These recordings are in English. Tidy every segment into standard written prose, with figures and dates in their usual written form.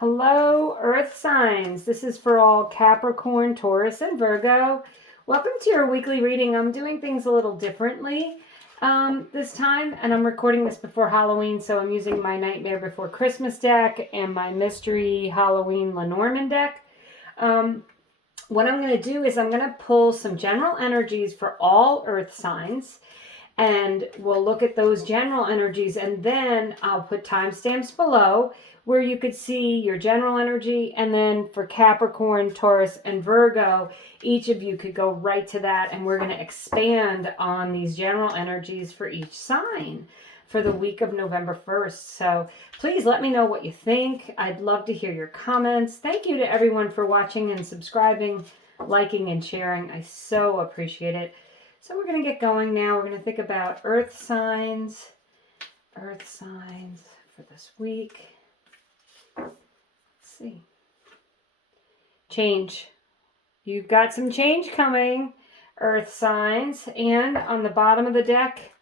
Hello, Earth signs. This is for all Capricorn, Taurus, and Virgo. Welcome to your weekly reading. I'm doing things a little differently this time, and I'm recording this before Halloween, so I'm using my Nightmare Before Christmas deck and my Mystery Halloween Lenormand deck. What I'm going to do is I'm going to pull some general energies for all Earth signs, and we'll look at those general energies, and then I'll put timestamps below where you could see your general energy, and then for Capricorn, Taurus, and Virgo, each of you could go right to that, and we're going to expand on these general energies for each sign for the week of November 1st. So please let me know what you think. I'd love to hear your comments. Thank you to everyone for watching and subscribing, liking, and sharing. I so appreciate it. So we're going to get going now. We're going to think about Earth signs for this week. Let's see. Change. You've got some change coming, Earth signs. And on the bottom of the deck,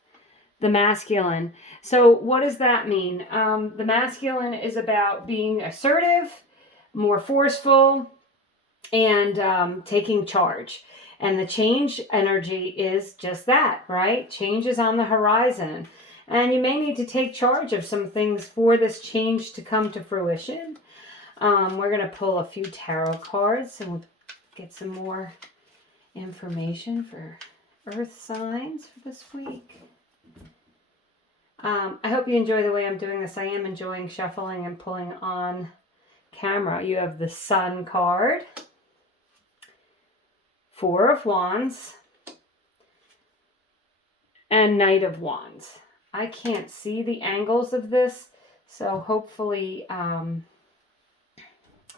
the masculine. So what does that mean? The masculine is about being assertive, more forceful, and taking charge. And the change energy is just that, right? Change is on the horizon. And you may need to take charge of some things for this change to come to fruition. We're going to pull a few tarot cards and we'll get some more information for Earth signs for this week. I hope you enjoy the way I'm doing this. I am enjoying shuffling and pulling on camera. You have the Sun card, Four of Wands, and Knight of Wands. I can't see the angles of this, so hopefully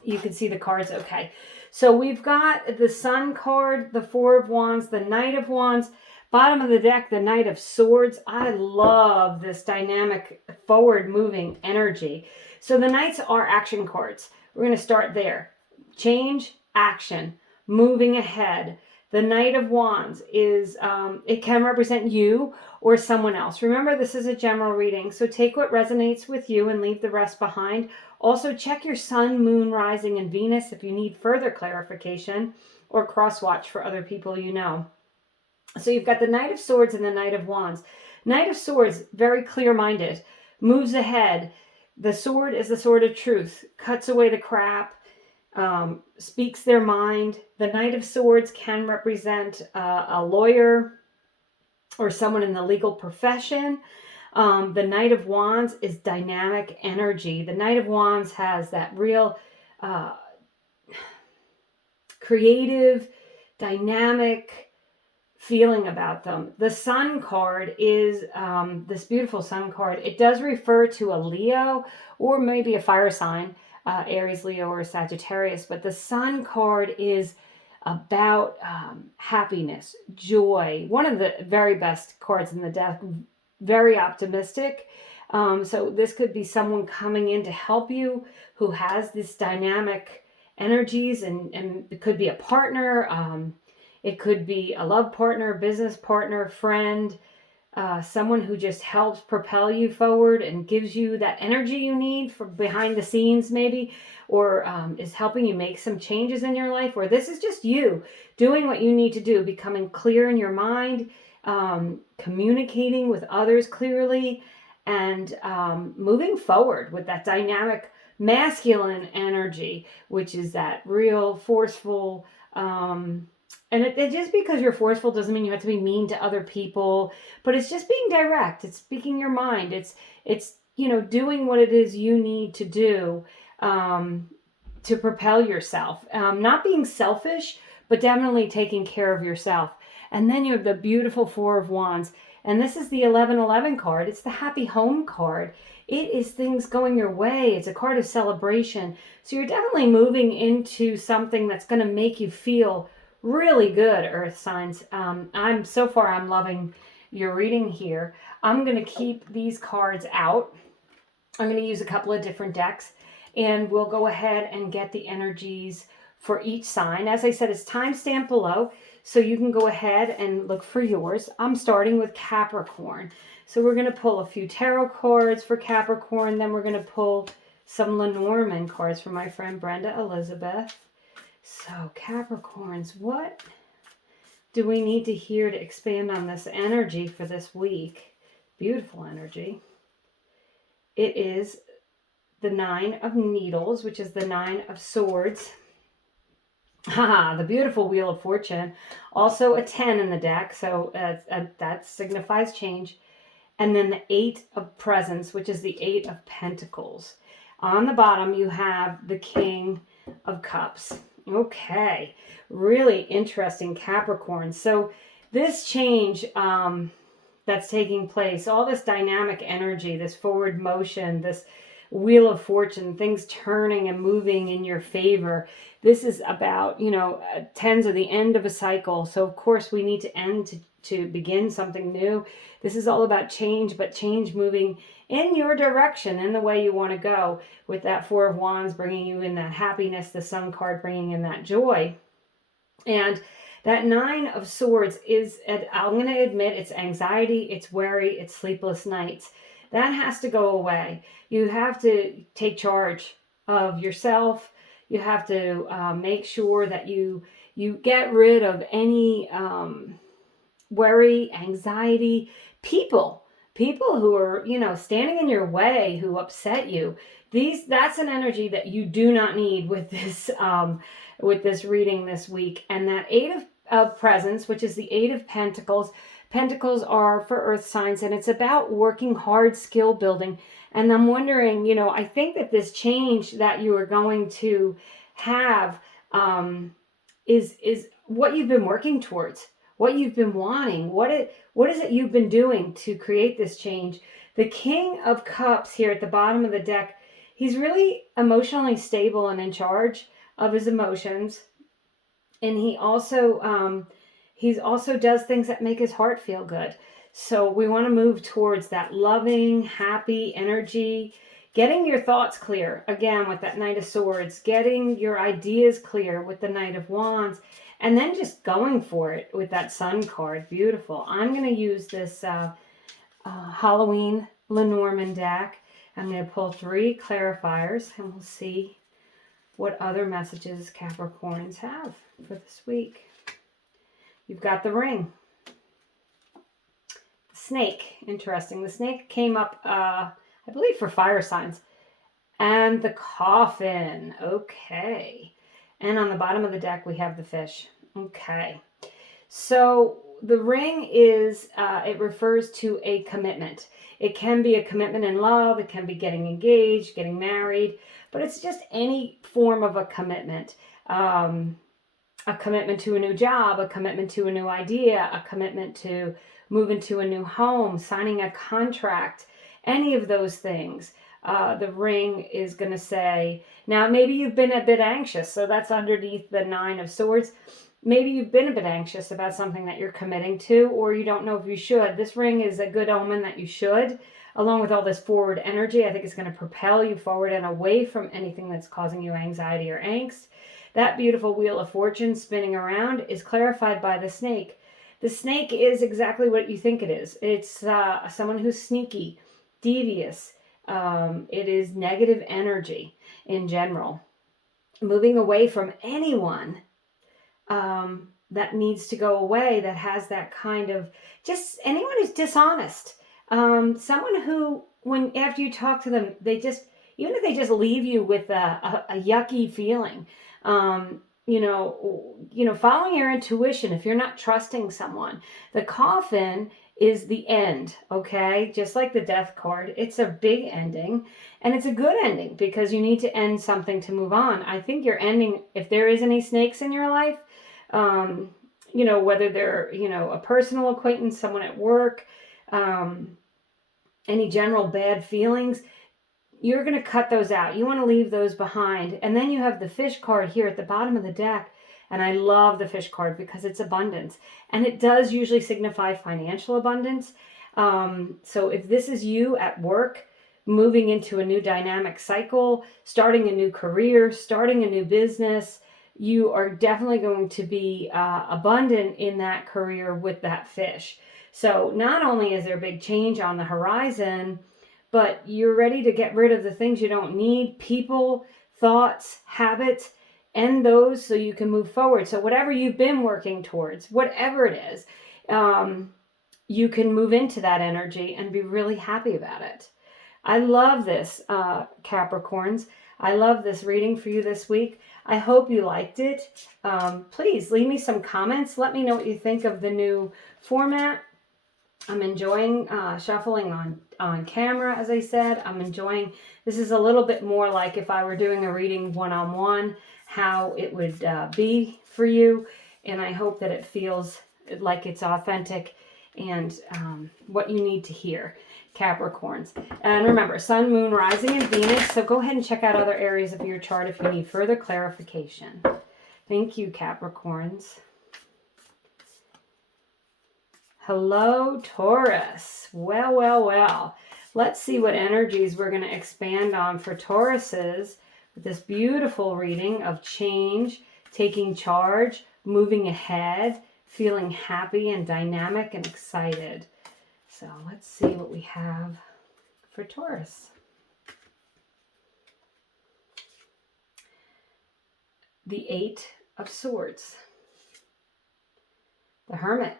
you can see the cards okay. So we've got the Sun card, the Four of Wands, the Knight of Wands. Bottom of the deck, the Knight of Swords. I love this dynamic, forward-moving energy. So the Knights are action cards. We're going to start there. Change, action, moving ahead. The Knight of Wands is, it can represent you or someone else. Remember, this is a general reading, so take what resonates with you and leave the rest behind. Also, check your Sun, Moon, Rising, and Venus if you need further clarification, or cross-watch for other people you know. So you've got the Knight of Swords and the Knight of Wands. Knight of Swords, very clear-minded, moves ahead. The sword is the sword of truth, cuts away the crap, speaks their mind. The Knight of Swords can represent a lawyer or someone in the legal profession. The Knight of Wands is dynamic energy. The Knight of Wands has that real creative, dynamic feeling about them. The Sun card is this beautiful Sun card. It does refer to a Leo or maybe a fire sign, Aries, Leo, or Sagittarius, but the Sun card is about happiness, joy. One of the very best cards in the deck, very optimistic. So this could be someone coming in to help you who has this dynamic energies, and it could be a partner. It could be a love partner, business partner, friend, someone who just helps propel you forward and gives you that energy you need for behind the scenes maybe, or is helping you make some changes in your life, or this is just you doing what you need to do, becoming clear in your mind, communicating with others clearly, and moving forward with that dynamic masculine energy, which is that real forceful, and it just because you're forceful doesn't mean you have to be mean to other people, but it's just being direct. It's speaking your mind. It's doing what it is you need to do to propel yourself. Not being selfish, but definitely taking care of yourself. And then you have the beautiful Four of Wands. And this is the 1111 card. It's the happy home card. It is things going your way. It's a card of celebration. So you're definitely moving into something that's going to make you feel really good, Earth signs. I'm loving your reading here. I'm going to keep these cards out. I'm going to use a couple of different decks, and we'll go ahead and get the energies for each sign. As I said, it's timestamped below, so you can go ahead and look for yours. I'm starting with Capricorn. So we're going to pull a few tarot cards for Capricorn, then we're going to pull some Lenormand cards from my friend Brenda Elizabeth. So Capricorns, what do we need to hear to expand on this energy for this week? Beautiful energy. It is the 9 of Needles, which is the 9 of Swords. The beautiful Wheel of Fortune. Also a 10 in the deck, so that signifies change. And then the 8 of Presents, which is the 8 of Pentacles. On the bottom, you have the King of Cups. Okay, really interesting, Capricorn. So this change that's taking place, all this dynamic energy, this forward motion, this Wheel of Fortune, things turning and moving in your favor. This is about, tens of the end of a cycle. So of course we need to end to begin something new. This is all about change, but change moving in your direction, in the way you want to go, with that 4 of Wands bringing you in that happiness, the Sun card bringing in that joy. And that 9 of Swords is, I'm going to admit, it's anxiety, it's worry, it's sleepless nights. That has to go away. You have to take charge of yourself. You have to make sure that you get rid of any worry, anxiety, people who are, standing in your way, who upset you. That's an energy that you do not need with this reading this week. And that 8 of Presents, which is the 8 of Pentacles. Pentacles are for earth signs, and it's about working hard, skill building. And I'm wondering, I think that this change that you are going to have is what you've been working towards, what you've been wanting. What is it you've been doing to create this change? The King of Cups here at the bottom of the deck, he's really emotionally stable and in charge of his emotions. And he also does things that make his heart feel good. So we want to move towards that loving, happy energy, getting your thoughts clear, again, with that Knight of Swords, getting your ideas clear with the Knight of Wands, and then just going for it with that Sun card. Beautiful. I'm going to use this Halloween Lenormand deck. I'm going to pull 3 clarifiers, and we'll see what other messages Capricorns have for this week. You've got the Ring. The Snake. Interesting. The Snake came up, I believe, for fire signs. And the Coffin. Okay. And on the bottom of the deck, we have the Fish. Okay. So the Ring is, it refers to a commitment. It can be a commitment in love. It can be getting engaged, getting married. But it's just any form of a commitment. A commitment to a new job, a commitment to a new idea, a commitment to move into a new home, signing a contract, any of those things. The Ring is going to say, now maybe you've been a bit anxious, so that's underneath the 9 of Swords. Maybe you've been a bit anxious about something that you're committing to, or you don't know if you should. This Ring is a good omen that you should, along with all this forward energy. I think it's going to propel you forward and away from anything that's causing you anxiety or angst. That beautiful Wheel of Fortune spinning around is clarified by the Snake. The Snake is exactly what you think it is. It's someone who's sneaky, devious. It is negative energy in general. Moving away from anyone that needs to go away, that has that kind of, just anyone who's dishonest. Someone who, after you talk to them, even if they just leave you with a yucky feeling, following your intuition, if you're not trusting someone. The Coffin is the end, okay? Just like the Death card, it's a big ending, and it's a good ending because you need to end something to move on. I think you're ending, if there is any snakes in your life, whether they're, a personal acquaintance, someone at work, any general bad feelings, you're going to cut those out. You want to leave those behind. And then you have the Fish card here at the bottom of the deck. And I love the Fish card because it's abundance. And it does usually signify financial abundance. So if this is you at work, moving into a new dynamic cycle, starting a new career, starting a new business, you are definitely going to be abundant in that career with that Fish. So not only is there a big change on the horizon, but you're ready to get rid of the things you don't need, people, thoughts, habits, end those so you can move forward. So whatever you've been working towards, whatever it is, you can move into that energy and be really happy about it. I love this, Capricorns. I love this reading for you this week. I hope you liked it. Please leave me some comments. Let me know what you think of the new format. I'm enjoying shuffling on camera, as I said. I'm enjoying, this is a little bit more like if I were doing a reading one-on-one, how it would be for you. And I hope that it feels like it's authentic and what you need to hear, Capricorns. And remember, Sun, Moon, Rising, and Venus. So go ahead and check out other areas of your chart if you need further clarification. Thank you, Capricorns. Hello, Taurus. Well, well, well. Let's see what energies we're going to expand on for Tauruses with this beautiful reading of change, taking charge, moving ahead, feeling happy and dynamic and excited. So let's see what we have for Taurus. The Eight of Swords. The Hermit.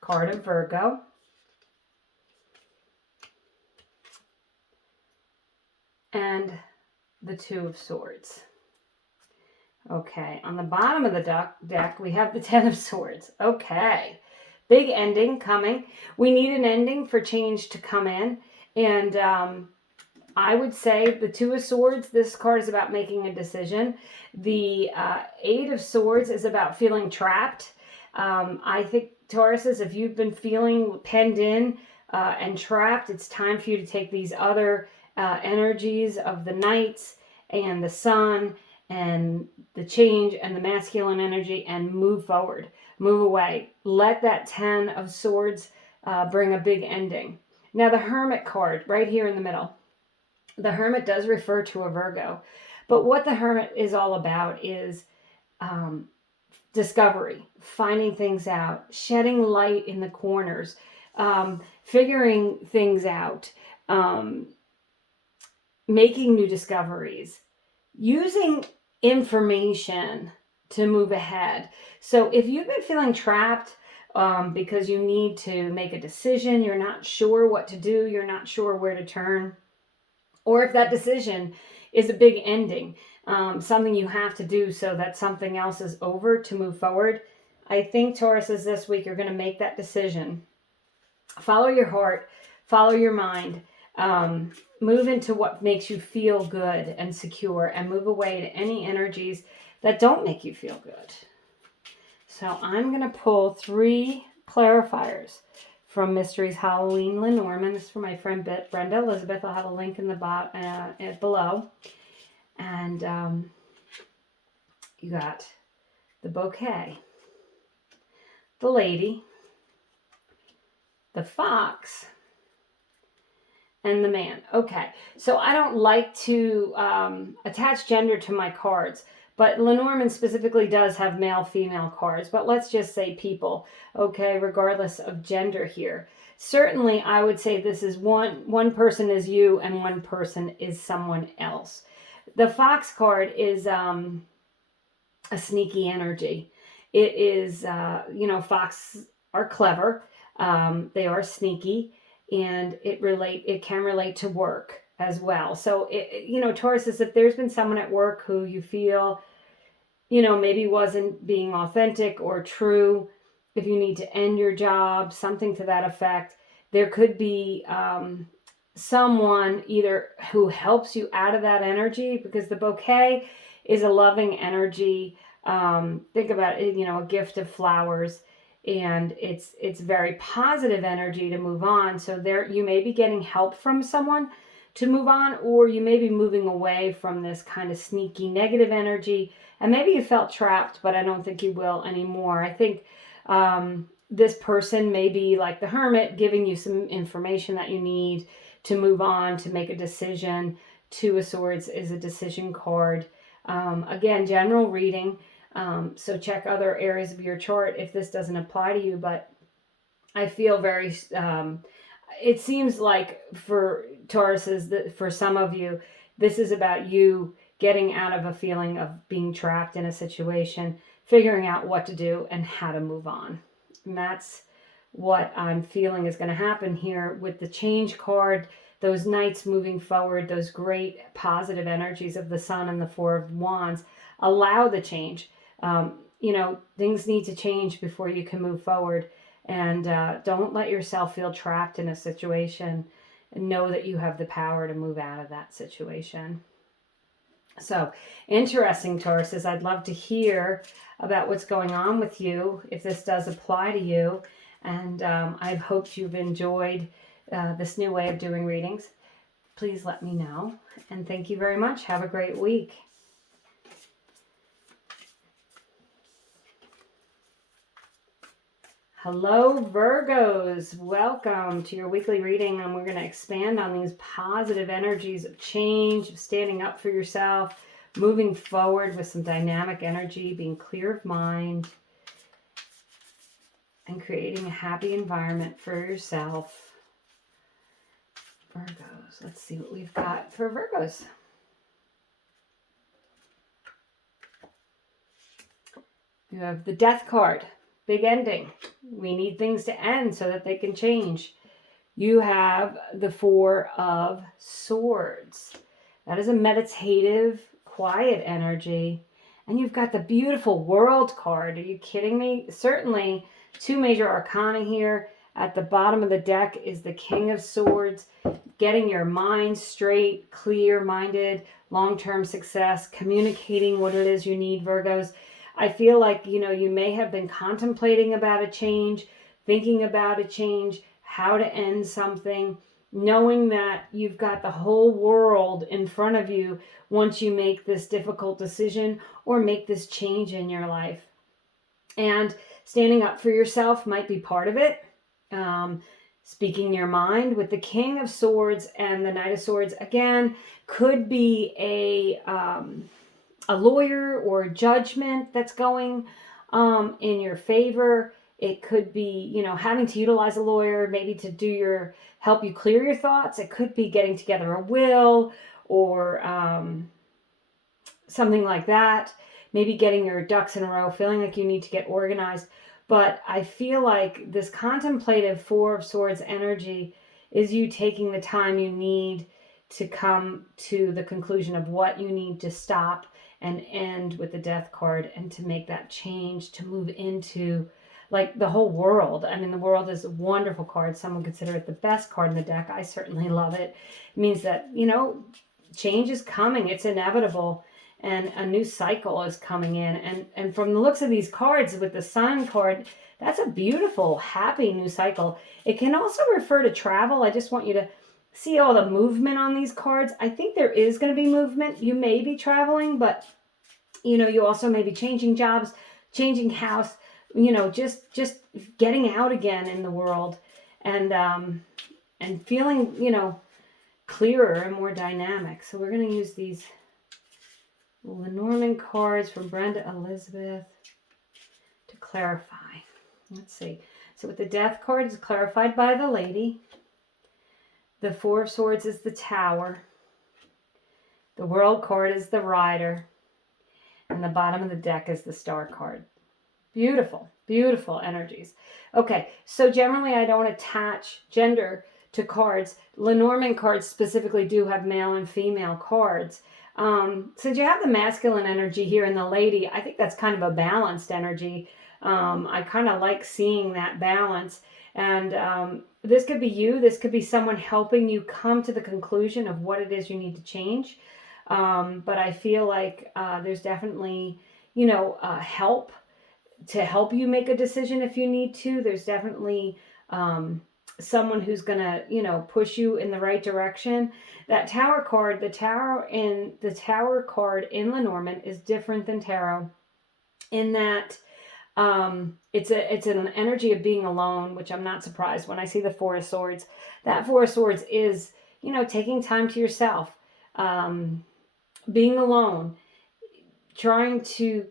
Card of Virgo. And the Two of Swords. Okay, on the bottom of the deck, we have the Ten of Swords. Okay, big ending coming. We need an ending for change to come in. And I would say the Two of Swords, this card is about making a decision. The Eight of Swords is about feeling trapped. I think, Tauruses, if you've been feeling penned in and trapped, it's time for you to take these other energies of the Knights and the Sun and the change and the masculine energy and move forward, move away. Let that Ten of Swords bring a big ending. Now the Hermit card right here in the middle. The Hermit does refer to a Virgo, but what the Hermit is all about is discovery, finding things out, shedding light in the corners, figuring things out, making new discoveries, using information to move ahead. So if you've been feeling trapped because you need to make a decision, you're not sure what to do, you're not sure where to turn, or if that decision is a big ending, something you have to do so that something else is over to move forward, I think, Tauruses, this week you're going to make that decision. Follow your heart, follow your mind, move into what makes you feel good and secure, and move away to any energies that don't make you feel good. So I'm going to pull 3 clarifiers from Mysteries Halloween Lenormand. This is for my friend Brenda Elizabeth. I'll have a link in the below. And you got the Bouquet, the Lady, the Fox, and the Man. Okay, so I don't like to attach gender to my cards, but Lenormand specifically does have male-female cards, but let's just say people, okay, regardless of gender here. Certainly, I would say this is one person is you and one person is someone else. The Fox card is a sneaky energy. It is, fox are clever. They are sneaky, and it can relate to work as well. So, Taurus, is if there's been someone at work who you feel, maybe wasn't being authentic or true, if you need to end your job, something to that effect, there could be someone either who helps you out of that energy, because the Bouquet is a loving energy. Think about it, a gift of flowers, and it's very positive energy to move on. So there, you may be getting help from someone to move on, or you may be moving away from this kind of sneaky negative energy, and maybe you felt trapped, but I don't think you will anymore. I think this person may be like the Hermit, giving you some information that you need to move on, to make a decision. Two of Swords is a decision card. Again, general reading. So check other areas of your chart if this doesn't apply to you. But I feel very, it seems like for Tauruses, that for some of you, this is about you getting out of a feeling of being trapped in a situation, figuring out what to do and how to move on. And that's what I'm feeling is going to happen here with the change card, those knights moving forward, those great positive energies of the sun and the Four of Wands. Allow the change. Things need to change before you can move forward. And don't let yourself feel trapped in a situation, and know that you have the power to move out of that situation. So, interesting, Tauruses. I'd love to hear about what's going on with you, if this does apply to you. And I hope you've enjoyed this new way of doing readings. Please let me know. And thank you very much. Have a great week. Hello, Virgos. Welcome to your weekly reading, and we're going to expand on these positive energies of change, of standing up for yourself, moving forward with some dynamic energy, being clear of mind, and creating a happy environment for yourself. Virgos. Let's see what we've got for Virgos. You have the Death card. Big ending. We need things to end so that they can change. You have the Four of Swords. That is a meditative, quiet energy. And you've got the beautiful World card. Are you kidding me? Certainly, two major arcana here. At the bottom of the deck is the King of Swords. Getting your mind straight, clear-minded, long-term success, communicating what it is you need, Virgos. I feel like, you may have been contemplating about a change, thinking about a change, how to end something, knowing that you've got the whole world in front of you once you make this difficult decision or make this change in your life. And standing up for yourself might be part of it. Speaking your mind with the King of Swords and the Knight of Swords, again, could be a lawyer or a judgment that's going in your favor. It could be, having to utilize a lawyer maybe to help you clear your thoughts. It could be getting together a will or something like that. Maybe getting your ducks in a row, feeling like you need to get organized. But I feel like this contemplative Four of Swords energy is you taking the time you need to come to the conclusion of what you need to stop and end with the Death card, and to make that change, to move into like the whole world. I mean, the world is a wonderful card. Some would consider it the best card in the deck. I certainly love it. It means that, change is coming. It's inevitable. And a new cycle is coming in. And from the looks of these cards with the Sun card, that's a beautiful, happy new cycle. It can also refer to travel. I just want you to see all the movement on these cards. I think there is going to be movement. You may be traveling, but, you also may be changing jobs, changing house, just getting out again in the world and feeling, clearer and more dynamic. So we're going to use these Lenormand cards from Brenda Elizabeth to clarify. Let's see. So with the Death card, it's clarified by the Lady. The Four of Swords is the Tower. The World card is the Rider. And the bottom of the deck is the Star card. Beautiful, beautiful energies. Okay, so generally I don't attach gender to cards. Lenormand cards specifically do have male and female cards. Since you have the masculine energy here in the Lady, I think that's kind of a balanced energy. I kind of like seeing that balance. And this could be you. This could be someone helping you come to the conclusion of what it is you need to change. But I feel like there's definitely, help to help you make a decision if you need to. There's definitely someone who's going to, push you in the right direction. That Tower card, the Tower card in Lenormand is different than Tarot in that it's an energy of being alone, which I'm not surprised when I see the Four of Swords. That Four of Swords is, taking time to yourself, being alone, trying to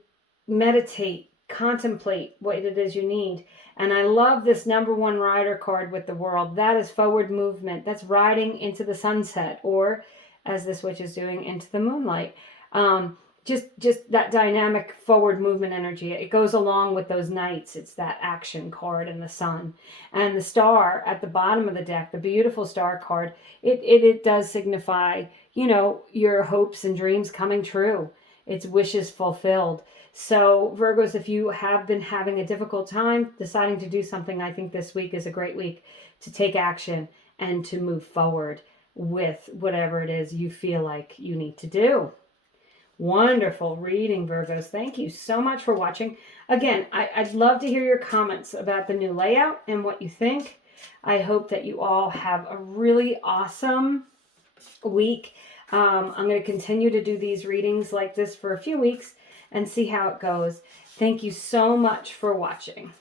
meditate, contemplate what it is you need. And I love this number 1 rider card with the world. That is forward movement. That's riding into the sunset, or as this witch is doing, into the moonlight. Just that dynamic forward movement energy. It goes along with those knights. It's that action card and the sun. And the star at the bottom of the deck, the beautiful star card, it does signify, you know, your hopes and dreams coming true. It's wishes fulfilled. So Virgos, if you have been having a difficult time deciding to do something, I think this week is a great week to take action and to move forward with whatever it is you feel like you need to do. Wonderful reading, Virgos. Thank you so much for watching. Again, I'd love to hear your comments about the new layout and what you think. I hope that you all have a really awesome week. I'm going to continue to do these readings like this for a few weeks and see how it goes. Thank you so much for watching.